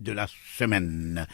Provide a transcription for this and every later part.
de la semaine.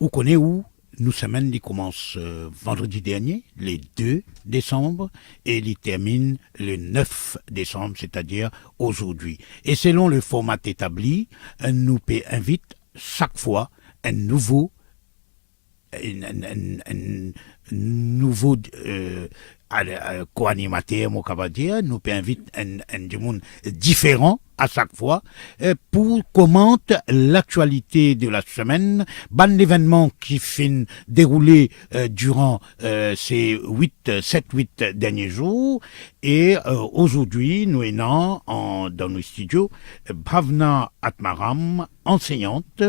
Où connaît où nous semaine qui commence vendredi dernier, le 2 décembre, et il termine le 9 décembre, c'est-à-dire aujourd'hui. Et selon le format établi, nous invite chaque fois un nouveau un nouveau co-animateur, mon dire, nous invite du monde différent à chaque fois pour commenter l'actualité de la semaine, ban l'événement qui finit déroulé durant ces 7-8 derniers jours. Et aujourd'hui, nous avons dans nos studios Bhavna Atmaram, enseignante,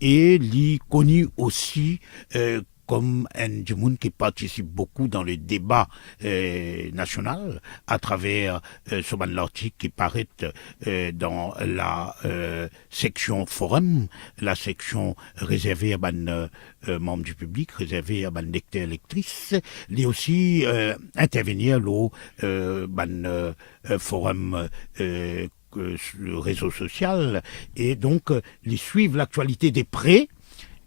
et lui connue aussi comme un du monde qui participe beaucoup dans le débat national à travers ce l'article qui paraît dans la section forum, la section réservée à membres du public, réservée à lecteurs lectrices, mais aussi intervenir au forum le réseau social, et donc les suivre l'actualité des prêts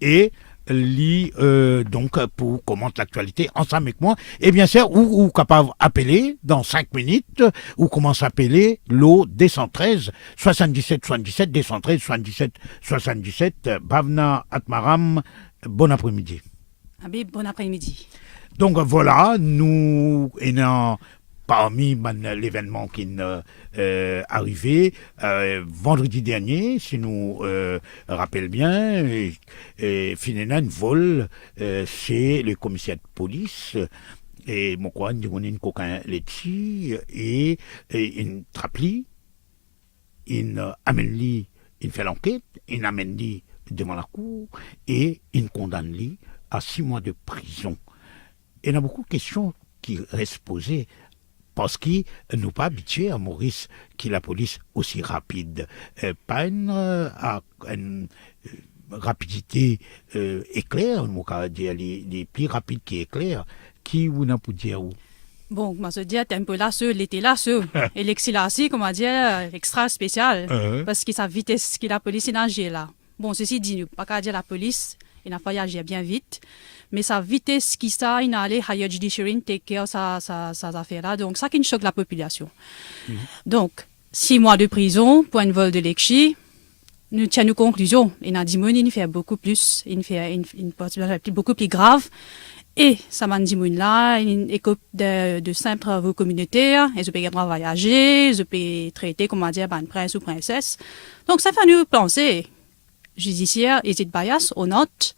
et donc pour commenter l'actualité ensemble avec moi. Et bien sûr, ou capable appeler dans 5 minutes, ou commence à appeler l'eau 213 77 77 213 77 77. Bhavna Atmaram, bon après-midi. Habib, bon après-midi. Donc voilà, nous sommes parmi l'événement qui est arrivé vendredi dernier, si nous rappelons bien, finalement, une vol chez le commissaire de police. Et mon quoi, nous avons une coquin laitier et une trapli, une amène il fait l'enquête, une amène devant la cour et une condamne à 6 mois de prison. Et il y a beaucoup de questions qui restent posées parce qu'ils ne sont pas habitués à Maurice qui la police aussi rapide. Pas une rapidité éclair, on va dire, les plus rapides qui éclairent, qui vous n'a pas dire où. Bon, moi je dis, un peu là, l'été là, et l'excellence, comment dire, extra spécial, parce que sa vitesse que la police est agit là. Bon, ceci dit, nous pas qu'à dire la police, il n'a pas agir bien vite, mais sa vitesse qui ça, il a allé higher judiciary, take care sa affaire là, donc ça qui choque la population. Donc, 6 mois de prison pour un vol de l'élection, nous tiens nos conclusions. Il a dit, il fait beaucoup plus, il fait une possibilité beaucoup plus grave. Et ça m'a dit, là, une écope de simples travaux communautaires, ils peuvent voyager, ils peuvent traiter, comment dire, un prince ou princesse. Donc, ça fait nous penser, judiciaire, is it bias or not?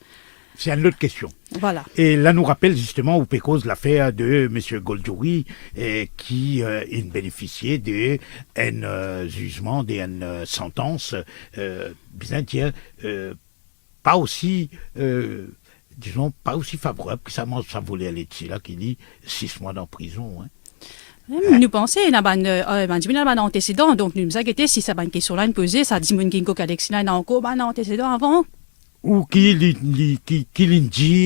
C'est une autre question. Voilà. Et là, nous rappelle justement, où cause l'affaire de M. Goldjouri, qui bénéficiait d'un jugement, d'une sentence, bien dire, pas aussi, disons, pas aussi favorable que ça volait à l'éthique, là, qui dit 6 mois en prison. Hein. Nous pensons, il y a un antécédent, donc nous nous inquiétons si ça une question là posée, ça dit qu'il y a un encore un antécédent avant. Ou qui dit,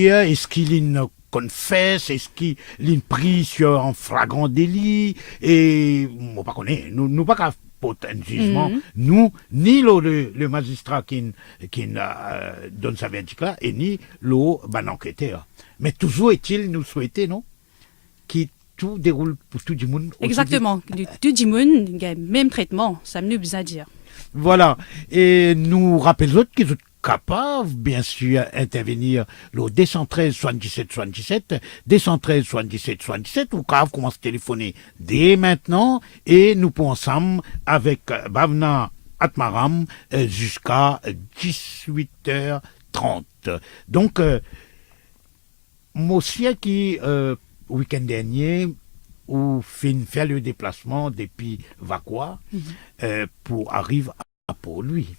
est-ce qu'il confesse, est-ce qu'il pris sur un flagrant délit, et on pas connaît, nous pas qu'à porter un jugement, nous, ni le magistrat qui donne sa verdict là, et ni l'enquêteur. Mais toujours est-il, nous souhaiter, non, qui tout déroule pour tout le monde. Exactement, tout le monde, même traitement, ça me besoin dire. Voilà, et nous rappelons autres qui sont capables, bien sûr, d'intervenir le 213 77 77, 213 77 77, ou quand commence à téléphoner dès maintenant, et nous pouvons ensemble avec Bhavna Atmaram jusqu'à 18h30. Donc, moi aussi, qui, week-end dernier, ou faire le déplacement depuis Vacois pour arriver à Port-Louis,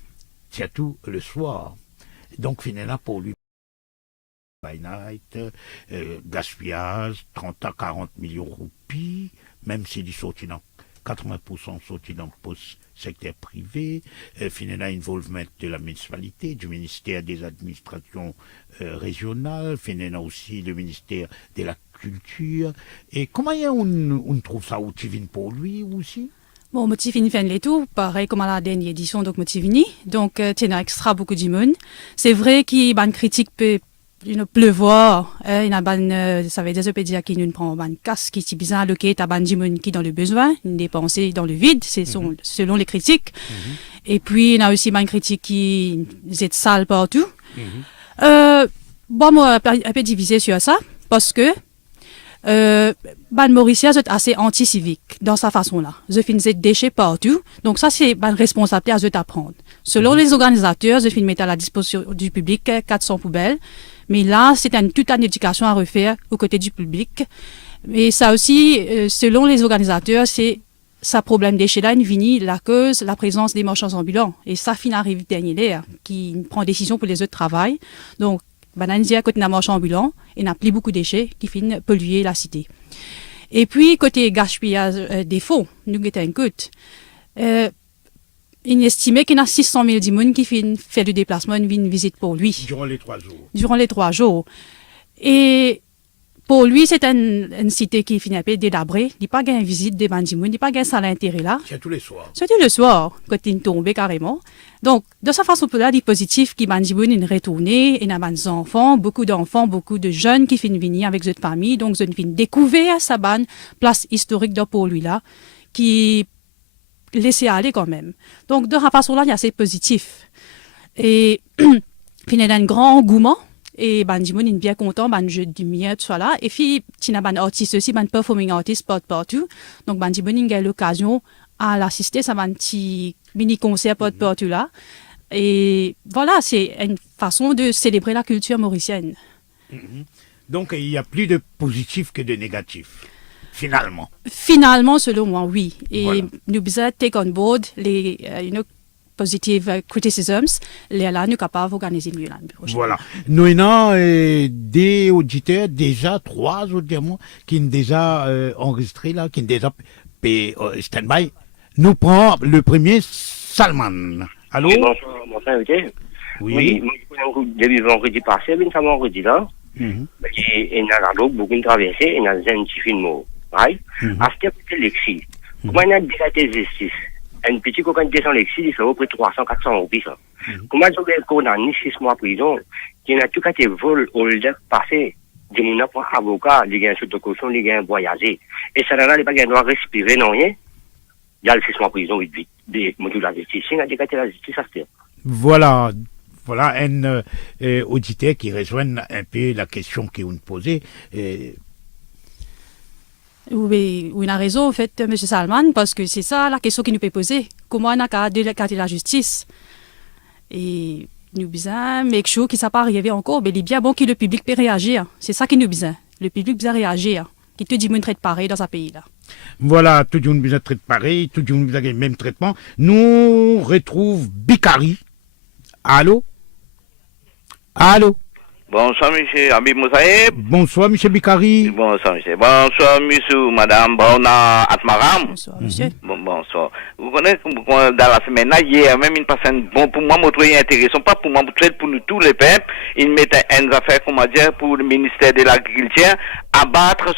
surtout le soir. Donc, finalement, Port-Louis, by night, gaspillage, 30 à 40 millions de roupies, même s'il est sorti dans 80% sorti dans le poste secteur privé, finalement, involvement de la municipalité, du ministère des administrations régionales, finalement aussi le ministère de la culture. Et comment on trouve ça au Tivine pour lui aussi? Bon, Motivini fait les tout, pareil comme à la dernière édition, donc Motivini. Donc, t'en as extra beaucoup de monde. C'est vrai qu'il y a une critique peut pleuvoir, il y a ça veut dire, ça peut dire qu'il y a une prend une casse qui est bien alloquée, t'as ban monde qui est dans le besoin, une dépensée dans le vide, c'est selon les critiques. Et puis, il y a aussi une critique qui est sale partout. Bon, moi, un peu divisé sur ça, parce que, Mauricien c'est assez anti-civique dans sa façon-là. Je finis des déchets partout. Donc ça, c'est une responsabilité à apprendre. Selon les organisateurs, je finis mettre à la disposition du public 400 poubelles. Mais là, c'est toute une éducation à refaire aux côtés du public. Mais ça aussi, selon les organisateurs, c'est ça problème déchets là, une vini, la cause, la présence des marchands ambulants. Et ça, fin arrive dernier l'air, qui prend décision pour les autres travail. Donc, Banandia, côté d'un marchand ambulant, il n'a plus beaucoup de déchets qui finissent polluer la cité. Et puis, côté gaspillage des fonds, nous avons un coût. Il estimait qu'il y a 600 000 personnes qui viennent faire du déplacement, une visite pour lui. Durant les 3 jours. Durant les 3 jours. Et pour lui, c'est une cité qui finit un peu délabrée. Il n'y a pas de visite des bandimounes, il n'y a pas de salle d'intérêt là. C'est tous les soirs. C'est tous les soirs, quand il tombe carrément. Donc, de cette façon-là, il est positif que bandimounes est retourné, il y a des enfants, beaucoup de jeunes qui finissent venir avec cette famille. Donc, ils viennent découvrir sa place historique de pour lui là, qui laisser aller quand même. Donc, de cette façon-là, il est assez positif. Et puis, il y a un grand engouement. Et Bandimon est bien content, jeu du mien, tout ça là. Et puis, il y a un artiste aussi, un performing artist partout. Donc, Bandimon a l'occasion à l'assister à un petit mini-concert partout là. Et voilà, c'est une façon de célébrer la culture mauricienne. Donc, il y a plus de positif que de négatif, finalement. Finalement, selon moi, oui. Et voilà. Nous devons take on board les positive criticisms, là, nous sommes capables d'organiser mieux l'année prochaine. Voilà. Nous avons des auditeurs, déjà 3 auditeurs qui sont déjà enregistrés là, qui sont déjà stand-by. Nous prenons le premier, Salman. Allô? Oui, bonsoir, ok. Oui. Moi, depuis vendredi passé, une femme vendredi là. Il y a beaucoup de traversées, il y a un petit film. Right? À ce que Lexi. Comment il y a des justice? Un petit coquin descend Lexi, il fait au prix 300-400 euros. Comment je vais condamner 6 mois de prison, qui n'a tout qu'à te vol au lieu de passer, des gens pour avocat, les gens de caution, les gens voyager. Et ça n'a pas doit respirer, non, rien. Il y a le 6 mois de prison, vite, des mots de la justice. Il y a des cas de la justice à faire. Voilà un auditeur qui rejoint un peu la question qu'on posait. Oui, il a raison, en fait, M. Salman, parce que c'est ça la question qu'il nous peut poser. Comment on a qu'à décaler la justice? Et nous besoin make sure que ça pas arriver encore, mais il est bien bon que le public peut réagir. C'est ça qu'il nous besoin. Le public besoin réagir. Qui te dit une traite pareil dans un pays là. Voilà, tout le monde besoin de traite pareil, tout le monde besoin le même traitement. Nous retrouve Bikari. Allô? Bonsoir, monsieur Habib Moussaïb. Bonsoir, monsieur Bikari. Bonsoir, monsieur. Bonsoir, monsieur, madame Brauna Atmaram. Bonsoir, monsieur. Bonsoir. Vous connaissez, dans la semaine, hier, même une personne, bon, pour moi, montrer intéressant, pas pour moi, pour nous, tous les peuples, ils mettent une affaire, comment dire, pour le ministère de l'Agriculture, abattre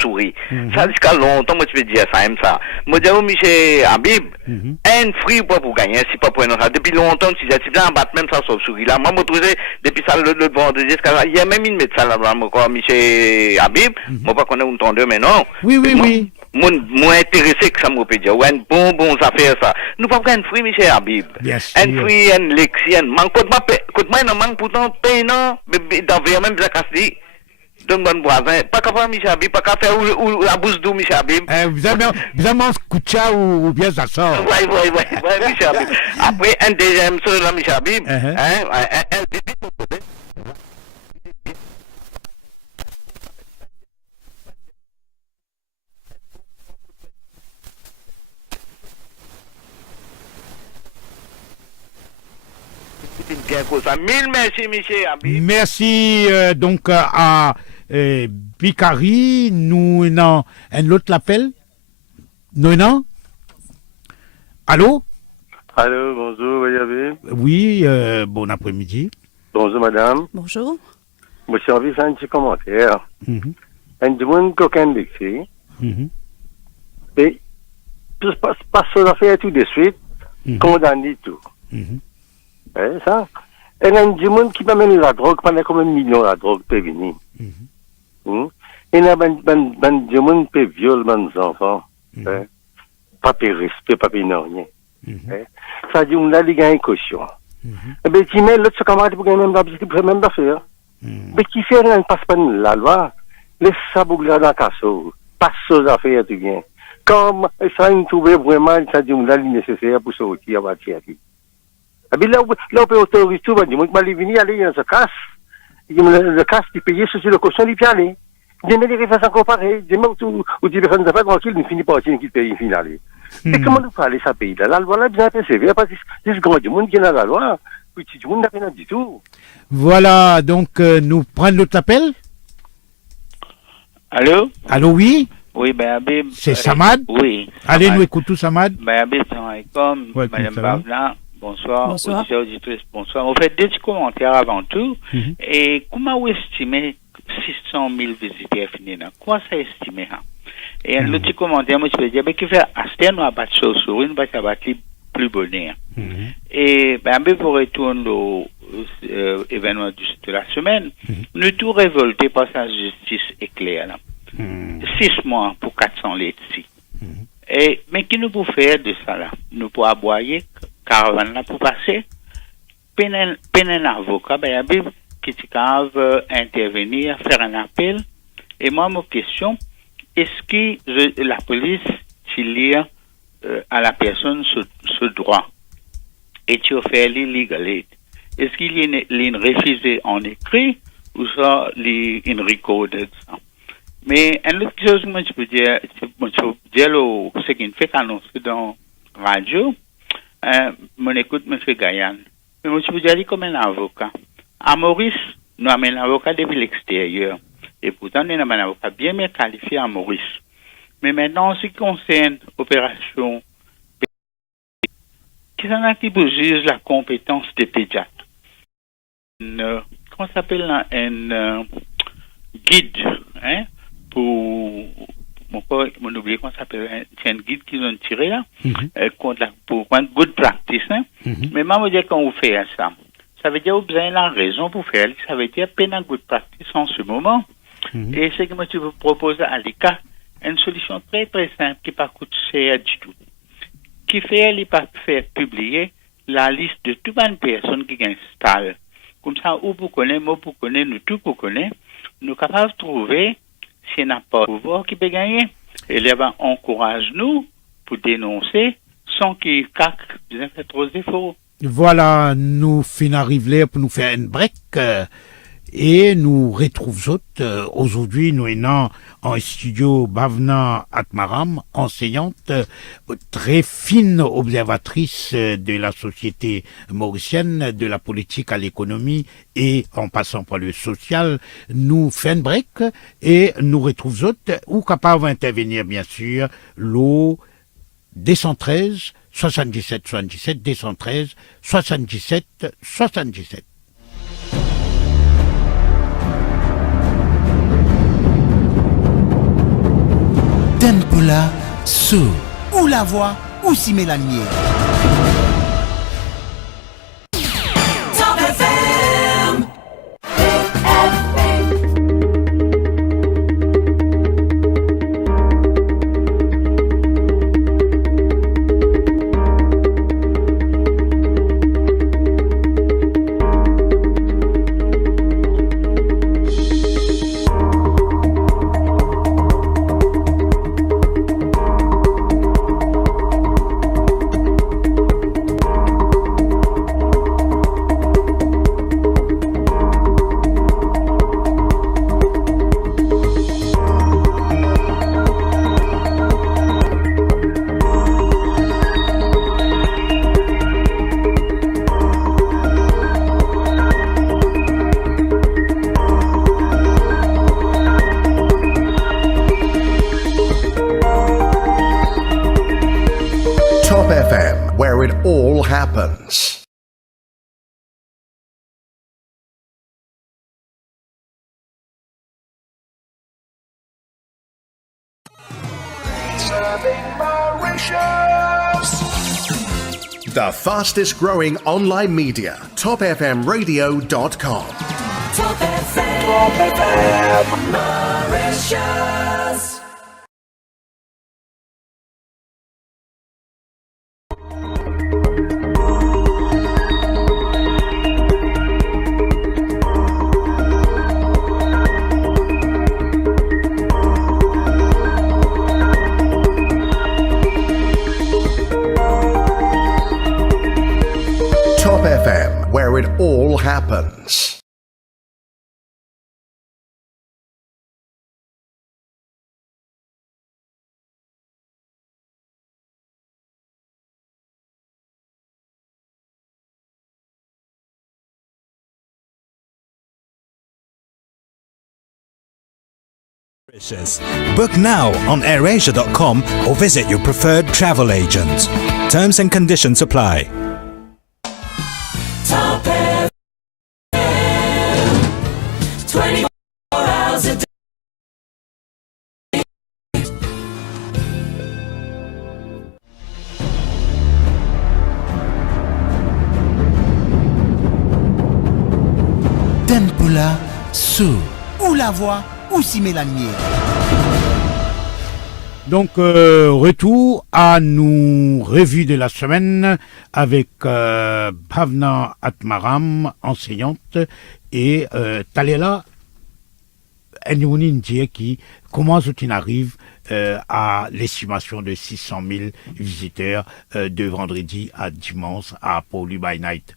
souris. Ça, jusqu'à longtemps, moi, tu peux dire ça, même ça. Moi, je dis, monsieur Habib, un fruit pas pour gagner, si pas pour un autre. Depuis longtemps, si j'ai bien abattre même ça, souris là. Moi, je depuis ça, le vendredi, il y a même une médecin là, quoi, monsieur Habib, moi, pas qu'on est un tendeur, mais non. Oui. Moi intéressé que ça me peut dire, ouais, bon affaire ça. Nous pas un fruit, monsieur Habib. Un fruit, un lexion. Man, côte-moi, non, man, pourtant, paye, non, d'envers même, ça casse d'un bon voisin. Pas capable, monsieur Habib, pas capable faire ou la bouche d'eau, monsieur Habib. Vous avez un coucha ou bien ça sort. Ouais, monsieur Habib. Après, un deuxième chose, là, monsieur Habib, Mille merci, monsieur Habib. Merci donc à Bikari. Nous avons un autre appel. Allô? Allô, bonjour, Habib. Oui, bon après-midi. Bonjour, madame. Bonjour. Moi, j'ai envie de faire un petit commentaire. Un du monde coquin d'excès. Et pas ça faire tout de suite, condamner tout. Ça. Et il y a des gens qui m'amènent la drogue, pendant comme 1 million la drogue peut venir. Et il y a des gens qui peuvent violer les enfants. Pas de respect, pas de rien. Ça dit, on a les gars une caution. Et bien, tu mets l'autre camarade pour gagner même d'affaires. Mais qui fait rien, ne passe pas la loi. Laisse ça bouger dans la casse. Passe aux affaires, tu viens. Comme ça, on trouve vraiment, ça dit, on a le nécessaire pour sortir à partir. Et bien là, on peut autoriser tout, on dit, moi, je vais venir aller dans ce casse. Le casse, tu payes sur le caution, il peut aller. Demain, les fassent encore pareil. Demain, où tu ne pas tranquille, il finit par tirer qui paye, il finit aller. Mais comment nous parler ça pays là? La loi là, bien persévère, parce que c'est ce grand du monde qui est dans la loi. Puis, tout le monde n'a rien du tout. Voilà, donc, nous prenons l'autre appel. Allô? Allô, oui? Oui, ben, Habib. C'est Samad? Oui. Allez, nous écoutons Samad. Ben, Habib, salam alaikum. Madame Bavna, bonsoir. Bonsoir. Auditrice, bonsoir. On fait 2 petits commentaires avant tout. Et comment vous estimez 600 000 visiteurs finis là? Quoi ça estime? Et un petit commentaire, moi, je peux dire, ben, qui fait, acheter, nous, à battre sur une, parce qu'à plus bonheur. Et, ben, Habib, pour retourner au événement de la semaine, nous tout révoltés par sa justice éclair là. 6 mois pour 400 litres ici. Mais qui nous peut faire de ça là? Nous pouvons aboyer caravane là pour passer. Peine un avocat, ben, il y a qui veut intervenir, faire un appel. Et moi, ma question, est-ce que la police tire à la personne ce droit et tu offres l'illegal aid? Est-ce qu'il y a une refusée en écrit ou ça, une recorded? Mais une autre chose que je peux dire, ce qui fait qu'annoncer dans la radio, mon écoute, M. Gayan. Mais moi, je peux dire comme un avocat. À Maurice, nous avons un avocat depuis l'extérieur. Et pourtant, nous avons un avocat bien qualifié à Maurice. Mais maintenant, en ce qui concerne l'opération, qui s'en a qui juge la compétence des pédiatres? Comment ça s'appelle là? Un guide, hein? Pour mon oublié comment ça s'appelle, c'est un guide qu'ils ont tiré là, pour prendre good practice, hein. Mais moi, je veux dire, quand vous faites ça, ça veut dire que vous avez la raison pour faire, ça veut dire peine en good practice en ce moment. Et c'est que moi, je vous propose à l'ICA une solution très très simple qui ne pas coûte cher du tout. Qui fait, il pas faire publier la liste de toutes les personnes qui installent. Comme ça, où vous connaissez, moi vous connaissez, nous tous vous connaissez, nous sommes capables de trouver s'il n'y a pas de pouvoir qui peut gagner. Et là, encourage-nous pour dénoncer sans qu'il caque bien fait trop d'efforts. Voilà, nous arrivons là pour nous faire une break et nous retrouvons aujourd'hui, nous sommes en studio Bavna Atmaram, enseignante, très fine observatrice de la société mauricienne, de la politique à l'économie et en passant par le social. Nous faisons un break et nous retrouvons ou capables d'intervenir bien sûr, l'eau 213 77 77 213 77 77. Tempola, sous, ou la voix, ou si mélanie. happens. Serving my The fastest growing online media, topfmradio.com. Top FM Mauritius. Top FM, where it all happens. Book now on AirAsia.com or visit your preferred travel agent. Terms and conditions apply. Top FM 24 hours a day. Tempula sous ou la voix ou si met la lumière. Donc, retour à nos revues de la semaine avec Bhavna Atmaram, enseignante, et Talela Ndie qui commence où arrive à l'estimation de 600 000 visiteurs de vendredi à dimanche à Pauli by Night.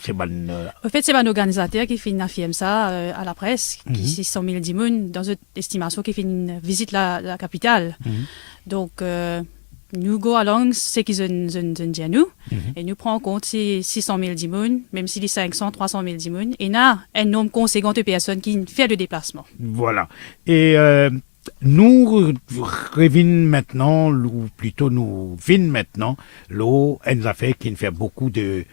En fait, c'est un organisateur qui fait une affirme ça à la presse, qui 600 000 dimoun dans une estimation qui fait une visite la capitale. Donc, nous go along ce qu'ils ont dit à nous, et nous prenons en compte ces 600 000 dimoun, même si les 500, 300 000 dimoun, et là, un nombre conséquent de personnes qui font le déplacement. Voilà. Et nous revenons maintenant, ou plutôt nous venons maintenant, l'eau, une affaire qui fait beaucoup de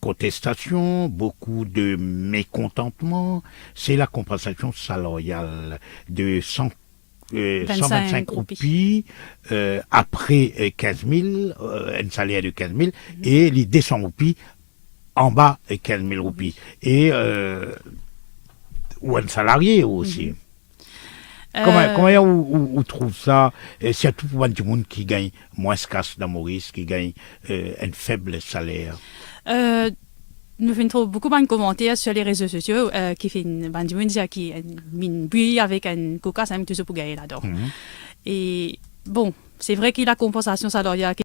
contestation, beaucoup de mécontentement, c'est la compensation salariale de 125 roupies après 15 000, un salaire de 15 000, et les 200 roupies en bas de 15 000 roupies. Et ou un salarié aussi. Comment on trouve ça, surtout pour du monde qui gagne moins casse dans Maurice, qui gagne un faible salaire? Nous faisons beaucoup de commentaires sur les réseaux sociaux qui fait une qui mine bulle avec un coca, c'est un petit peu pour gagner là-dedans. Et bon, c'est vrai qu'il y a la compensation salariale